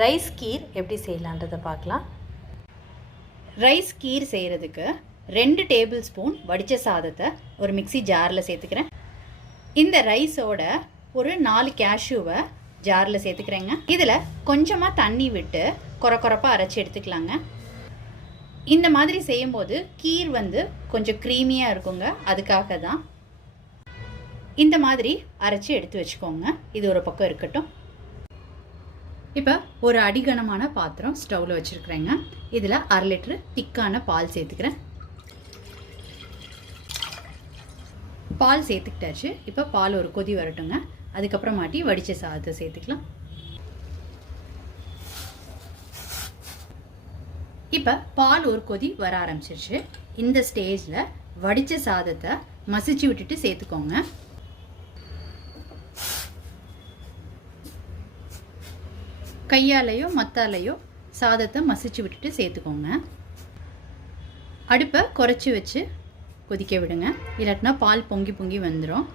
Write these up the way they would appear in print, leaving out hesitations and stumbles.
Rice கீர் எப்படி செய்யலான்றதை பார்க்கலாம். Rice கீர் செய்கிறதுக்கு 2 டேபிள் ஸ்பூன் வடித்த சாதத்தை ஒரு மிக்ஸி ஜாரில் சேர்த்துக்கிறேன். இந்த ரைஸோட ஒரு 4 கேஷ்யூவை ஜாரில் சேர்த்துக்கிறேங்க. இதில் கொஞ்சமாக தண்ணி விட்டு கொரப்பாக அரைச்சி எடுத்துக்கலாங்க. இந்த மாதிரி செய்யும்போது கீர் கொஞ்சம் க்ரீமியாக இருக்குங்க. அதுக்காக தான் இந்த மாதிரி அரைச்சி எடுத்து வச்சுக்கோங்க. இது ஒரு பக்கம் இருக்கட்டும். இப்போ ஒரு அடிகனமான பாத்திரம் ஸ்டவ்வில் வச்சுருக்குறேங்க. இதில் 1/2 லிட்டரு திக்கான பால் சேர்த்துக்கிறேன். பால் சேர்த்துக்கிட்டாச்சு. இப்போ பால் ஒரு கொதி வரட்டுங்க. அதுக்கப்புறமாட்டி வடித்த சாதத்தை சேர்த்துக்கலாம். இப்போ பால் ஒரு கொதி வர ஆரம்பிச்சிருச்சு. இந்த ஸ்டேஜில் வடித்த சாதத்தை மசிச்சு விட்டுட்டு சேர்த்துக்கோங்க. கையாலையோ மத்தாலையோ சாதத்தை மசிச்சு விட்டுட்டு சேர்த்துக்கோங்க. அடுப்பை குறைச்சி வச்சு கொதிக்க விடுங்க. இல்லாட்டினா பால் பொங்கி பொங்கி வந்துடும்.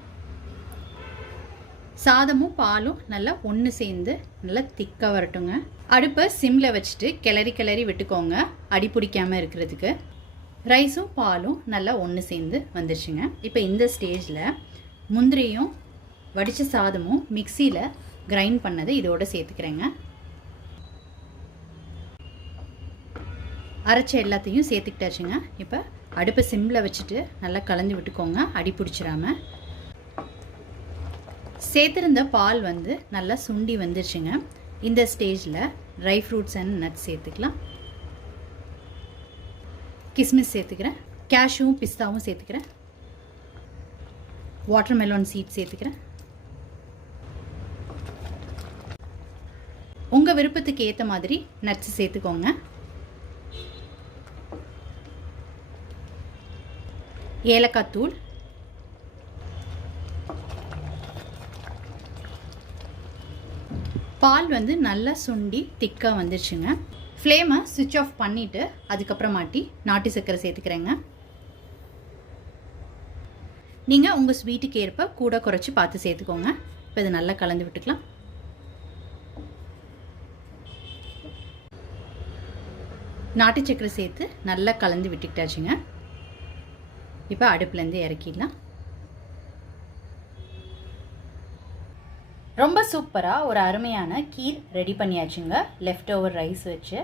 சாதமும் பாலும் நல்லா ஒன்று சேர்ந்து நல்லா திக்காக வரட்டுங்க. அடுப்பை சிம்மில் வச்சுட்டு கிளறி விட்டுக்கோங்க, அடி பிடிக்காமல் இருக்கிறதுக்கு. ரைஸும் பாலும் நல்லா ஒன்று சேர்ந்து வந்துருச்சுங்க. இப்போ இந்த ஸ்டேஜில் முந்திரியும் வடித்த சாதமும் மிக்சியில் கிரைண்ட் பண்ணதை இதோட சேர்த்துக்கிறேங்க. அரைச்ச எல்லாத்தையும் சேர்த்துக்கிட்டாச்சுங்க. இப்போ அடுப்பை சிம்மில் வச்சுட்டு நல்லா கலந்து விட்டுக்கோங்க, அடி பிடிச்சிடாம. சேர்த்துருந்த பால் நல்லா சுண்டி வந்துருச்சுங்க. இந்த ஸ்டேஜில் ட்ரை ஃப்ரூட்ஸ் அண்ட் நட்ஸ் சேர்த்துக்கலாம். கிஸ்மிஸ் சேர்த்துக்கிறேன், கேஷ்யூவும் பிஸ்தாவும் சேர்த்துக்கிறேன், வாட்டர்மெலன் சீட் சேர்த்துக்கிறேன். உங்கள் விருப்பத்துக்கு ஏற்ற மாதிரி நட்ஸ் சேர்த்துக்கோங்க. ஏலக்காய் தூள், பால் நல்லா சுண்டி திக்காக வந்துருச்சுங்க. ஃப்ளேமை சுவிட்ச் ஆஃப் பண்ணிவிட்டு அதுக்கப்புறமாட்டி நாட்டு சர்க்கரை சேர்த்துக்கிறேங்க. நீங்கள் உங்கள் ஸ்வீட்டுக்கு ஏற்ப கூட குறைச்சி பார்த்து சேர்த்துக்கோங்க. இப்போ இதை நல்லா கலந்து விட்டுக்கலாம். நாட்டு சர்க்கரை சேர்த்து நல்லா கலந்து விட்டுக்கிட்டாச்சுங்க. இப்போ அடுப்புலேருந்து இறக்கிடலாம். ரொம்ப சூப்பராக ஒரு அருமையான கீர் ரெடி பண்ணியாச்சுங்க லெஃப்ட் ஓவர் ரைஸ் வச்சு.